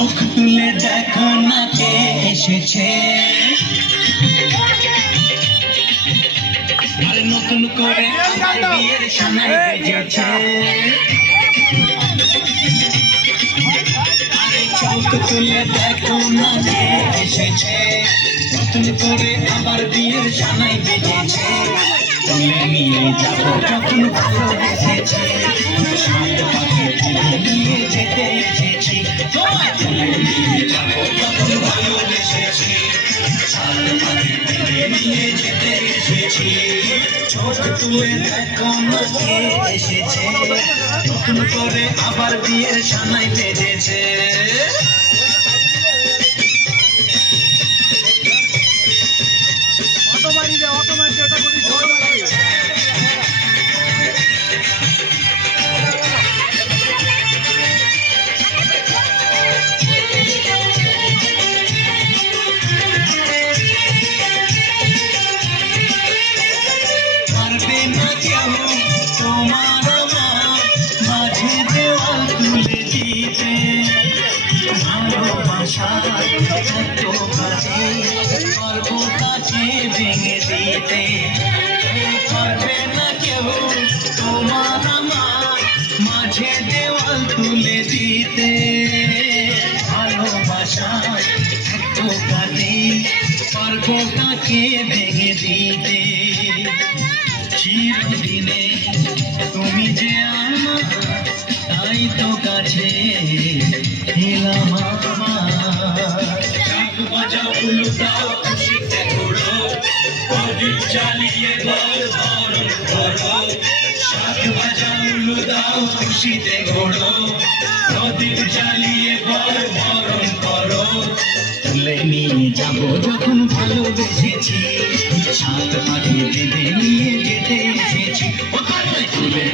চোখ তুলে দেখো না কে এসেছে, আর নতুন করে আমার বিয়ের সানাই বেজেছে। চোখ তুলে দেখো না কে এসেছে, নতুন করে আবার বিয়ের সানাই বেজেছে। তুলে নিয়ে যাবো যখন ভালোবেসেছি, সাত পাখি তুলে নিয়ে যেতে এসেছি। তুলে নিয়ে যাবো যখন ভালোবেসেছি, সাত পাখি তুলে নিয়ে যেতে এসেছি। চোখ তুলে দেখো না কে এসেছে, নতুন করে আবার বিয়ের সানাই বেজেছে। ভেঙে দিতে পারবে না কেউ তোমার আমার মাঝে দেওয়াল তুলে দিতে। ভালোবাসায় একটু কাটে পারবো তাকে ভেঙে দিতে। চিরদিনে তুমি যে আমার, তাই তো কাছে এলাম আমার। বাজাও উলুদাও খুশিতে ঘোরো, প্রদীপ জ্বালিয়ে ঘর বরণ করো। শাক বাজাও উলুদাও খুশিতে ঘোরো, প্রদীপ জ্বালিয়ে ঘর বরণ করো। তুলে নিয়ে যাবো যখন ভালোবেসেছি, সাত পাখি বেঁধে নিয়ে যেতে এসেছি। তুলে